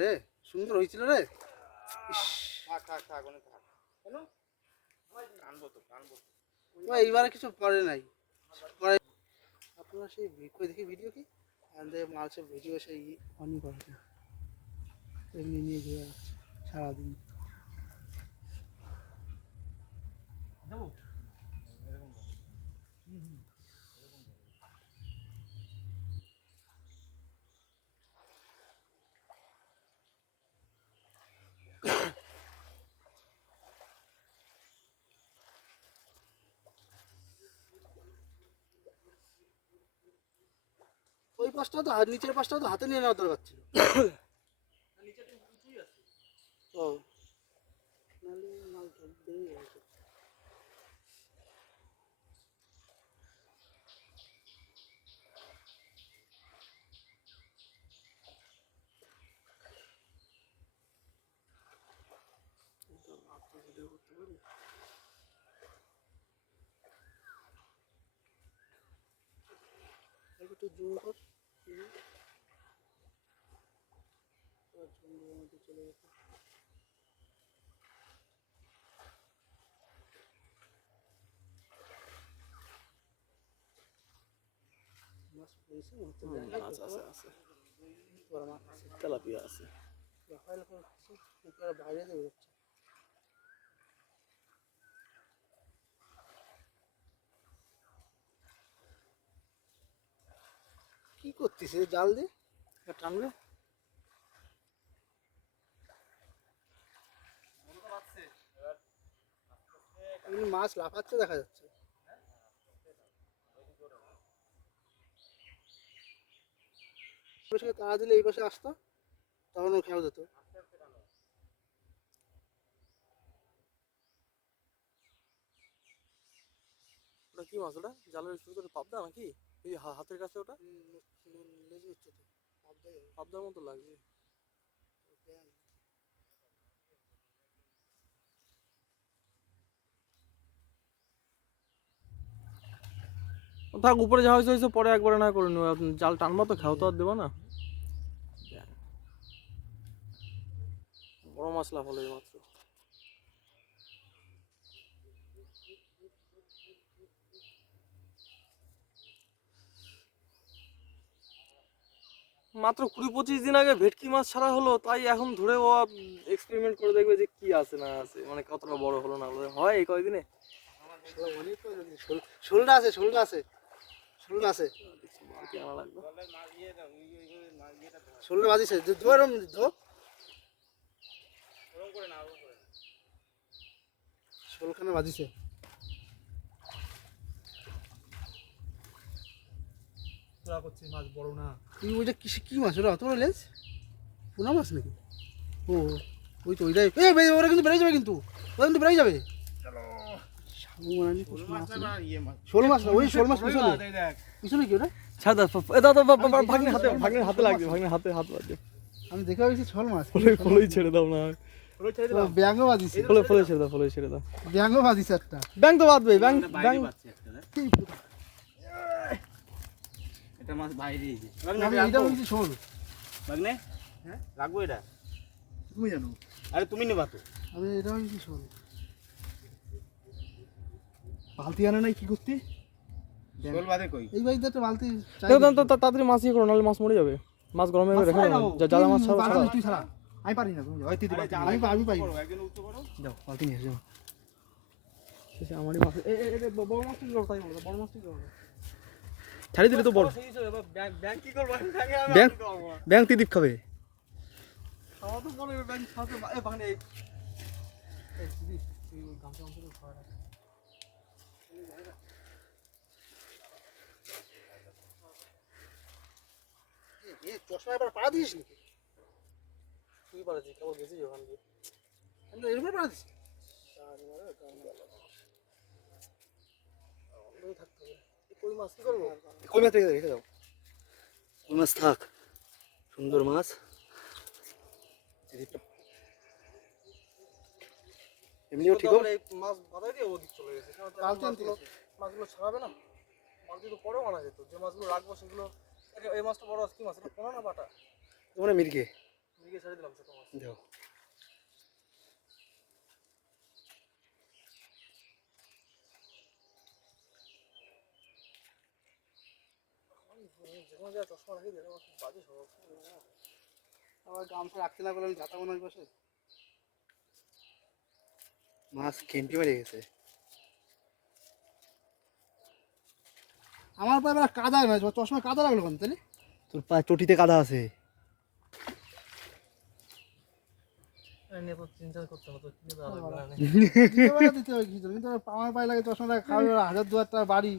রে সুন্দর হয়েছিল রে। এইবারে কিছু পরে নাই পরে আপনারা সেই কই দেখি ভিডিও কি মাল সব ভিডিও সেই অনই করে এমনি নিয়ে ঘুরে যাচ্ছে সারাদিন। ওই পাশটা তো নিচের পাশটা তো হাতে নিয়ে নেওয়া দরকার ছিল। ও নাহলে মাল বেরিয়ে গেছে। একটু জুম কর, চলে গেছে। তেলাপিয়া আছে বাইরে দেবে। কি করতেছে জাল দিয়ে টানবে? মাছ লাফাচ্ছে দেখা যাচ্ছে। তাড়া দিলে এই পাশে আসতো তখন ও খেয়াল যেত। ওটা কি মাছ? ওটা জালের ভিতরে পাবদা নাকি? এই হাতের কাছে ওটা পাবদার মতো লাগছে। থাক উপরে যা হয়েছে পরে একবারে না করে নেবো। জাল টানবো তো খাও তো আর দেবো না। বড় মাছ লাফালো মাত্র। মাত্র 20-25 দিন আগে ভেটকি মাছ ছাড়া হলো, তাই এখন ধরে ও এক্সপেরিমেন্ট করে দেখবে যে কি আছে না আছে, মানে কতটা বড় হলো না হলো। হয় এই কয়দিনে শোলটা আছে শোলটা আছে শোলটা আছে আনা লাগবে। শোলটা বাজিছে শোলখানে বাজিছে। মাছ বড় না ওইটা কি মাছ ওরা? তোমার লেজ পোনা মাছ নাকি? ও ওই তো ওইটাই ওরা কিন্তু বেড়ে যাবে, কিন্তু ওরা কিন্তু বেড়ে যাবে। শোল মাছ না ওই শোল মাছ পিছনে কি ওটা? ভাগ্নের হাতে লাগবে, ভাগ্নের হাতে হাত লাগবে। আমি দেখে পেয়েছি শোল মাছ। ফলই ছেড়ে দাও না, ব্যাঙও বাজিছে। ফলে ছেড়ে দাও, ফলে ছেড়ে দাও। ব্যাঙও বাজিছে একটা। ব্যাং তো বাদবে, ব্যাং ব্যাং এটা মাছ বাইরে এই যে আমি এইটা বলছি শোল বাগনে। হ্যাঁ রাখবো এটা, তুমি জানো। আরে তুমি নেবা তো। আমি এটা বলছি শোল। বালতি আনে নাই কি করতে? শোল বাদে কই? এই বাড়িতে একটা বালতি তাড়াতাড়ি মাছ ইয়ে করো, নাহলে মাছ মরে যাবে। মাছ গরমে রেখে যারা মাছ ছাড়া তুই ছাড়া আমি পারি না। তুমি যাও আমি পারি একজন উঠতে পারো। যাও বালতি নিয়ে যাও। আমারই মাছ বড় মাছ কি করো, তাই বলো বড় মাছ কি করো? ছাড়ি দিলে তো বড় ব্যাংক কি করব? ব্যাং তিদিপ খাবে। খাওয়া তো বলে ব্যাংক খাওয়াতে ভাঙনে এই দিদি তুই গামছা গামছা খাওয়া রাখ। চশমা এবার পাড়া দিস নাকি? তুই পারছি কেবল গেছিস ওখান দিয়ে। আমি তো এরপর পাড়া দিছি। কই মাছ কি করবো? কই মাছ থেকে রেখে দাও। কই মাছ থাক, সুন্দর মাছ। এমনিও ঠিক হবে। মাছ বাঁধাই দিয়ে ওদিক চলে গেছে। মাছগুলো ছাড়াবে না, বালতি তো পরেও আনা যেত। যে মাছগুলো রাখবো সেগুলো। এই মাছটা বড় কি মাছ? এটা পোনা না বাটা? তোমরা মির্গে এদিকে ছেড়ে দিলাম ছোট মাছ। যাও। যেকোনো জায়গায় চশমা রাখি দিলে আমার খুব বাজে স্বভাব। আবার গামছা রাখতে না বলে আমি যাতা মনে হয় বসে মাছ কেন্টি মেরে গেছে। আমার পায়ে এবার কাদা না, চশমা কাদা লাগলো কেন তাহলে? তোর পায়ে চটিতে কাদা আছে। নিয়ে তো চিন্তা করতে হবে, তো কিনে দেওয়া লাগবে না। দিতে হবে কিছু, কিন্তু আমার পায়ে লাগে চশমাটা খাওয়া 1000-2000 বাড়ি,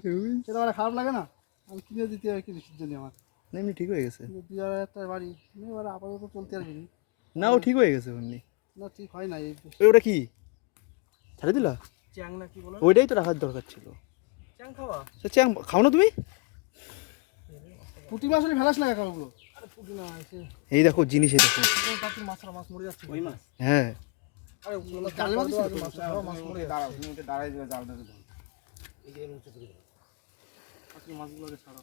সেটা আমার খারাপ লাগে না? আমি কিনে দিতে হবে কি বৃষ্টির জন্য আমার এমনি ঠিক হয়ে গেছে 2000 বাড়ি, এবার আপাতত চলতে পারবি না, ও ঠিক হয়ে গেছে এমনি। না, ঠিক হয় না এই ওটা কি ছাড়ে দিলা? চ্যাং না কি বলো? ওইটাই তো রাখার দরকার ছিল। চ্যাং খাওয়া? সে চ্যাং খাও না তুমি? পুঁটি মাছ হলে ফেলাস না কাকাগুলো। আরে পুটি না এসে এই দেখো জিনিস, এই দেখো। কাকি মাছরা মাছ মরে যাচ্ছে। ওই মাছ হ্যাঁ আরে জালে মাছ ছিল তো? মাছ খাওয়া মাছ মরে যাচ্ছে। দাঁড়াও, তুমি দাঁড়াই দিলে জালটা ধরো। এই যে উঁচু করে দাও। কাকি মাছগুলোকে ছাড়ো।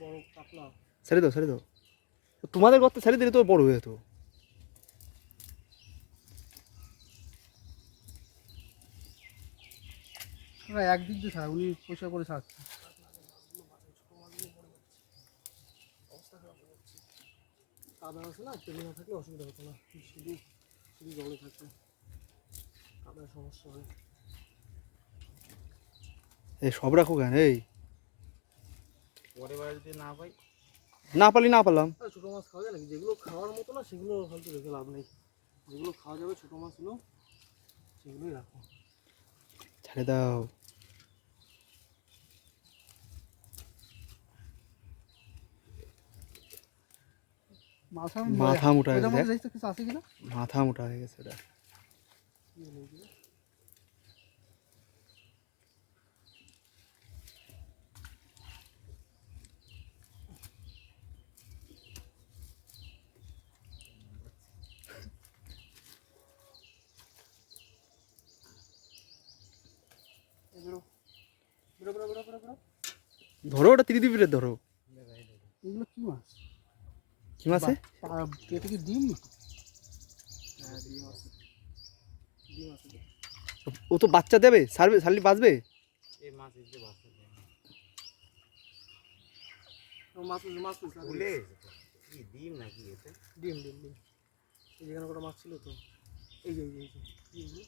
বড় কাতলা। ছেড়ে দাও, ছেড়ে দাও। তোমাদের গর্তে ছেড়ে দিলে তো বড় হয়ে যেত। একদিক দিয়ে ছাড়া, উনি পয়সা করে ছাড়ছে। কাদা আছে না, তেল না থাকলে অসুবিধা হতো না, শুধু শুধু জলে থাকতো কাদার সমস্যা হয়। এই সব রাখো কেন? এই পরে বারে যদি না পাই না পারলি না পারলাম। আরে ছোটো মাছ খাওয়া যায় নাকি? যেগুলো খাওয়ার মতো না সেগুলো হয়তো রেখে লাভ নেই। যেগুলো খাওয়া যাবে ছোটো মাছগুলো সেগুলোই রাখো। ছেড়ে দাও। মাথা মোটা হয়ে গেছে, দেখ। কিছু আছে কিনা? মাথা মোটা হয়ে গেছে এটা। ধরো ওটা, তিরিদি পিঠে ধরো। এগুলো কি মাছ? কি মাছে? এটা কি ডিম? হ্যাঁ ডিম আছে, ডিম আছে। ও তো বাচ্চা দেবে, ছাড়লি বাঁচবে। এই মাছ এসে বাঁচতে দেয় না। মাছ মাছ ফুলে কি ডিম নাকি এতে? ডিম ডিম ডিম। এই যেখানে কটা মাছ ছিল তো, এই যে এই যে ডিমগুলো